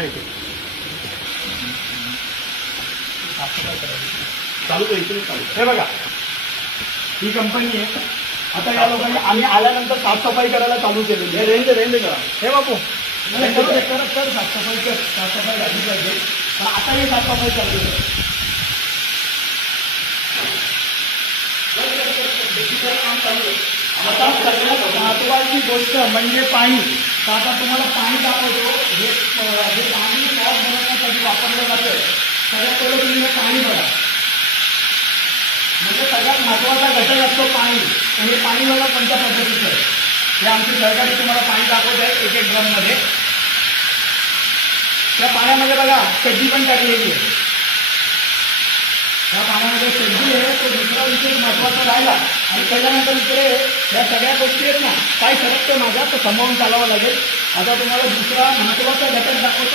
काय ते चालू आहे इथून चालू. हे बघा ही कंपनी आहे. आता या लोकांनी आम्ही आल्यानंतर साफसफाई करायला चालू केलेली आहे. रेंज करा. हे बापू कर साफसफाई कर. साफसफाई झाली पाहिजे पण आता ही साफसफाई चालू आहे. काम चालू आहे. आता सगळ्यात महत्वाची गोष्ट म्हणजे पाणी. तर आता तुम्हाला पाणी दाखवतो. हे पाणी सॉस बनवण्यासाठी वापरलं जातं. सगळ्यात पहिलं तुम्ही हे पाणी बघा. म्हणजे सगळ्यात महत्वाचा घटक असतो पाणी. तर हे पाणी बघा कोणत्या पद्धतीचं आहे. हे आमचे सहकारी तुम्हाला पाणी दाखवत आहे एक एक ड्रममध्ये. त्या पाण्यामध्ये बघा चड्डी पण टाकलेली आहे. या पाण्यामध्ये चड्डी आहे. तो दुसरा विषय महत्वाचा राहिला. आणि त्याच्यानंतर इकडे या सगळ्या गोष्टी आहेत ना. काय सरकतं माझ्या तर सांभाळून चालावं लागेल. आता तुम्हाला दुसरा महत्वाचा घटक दाखवतो.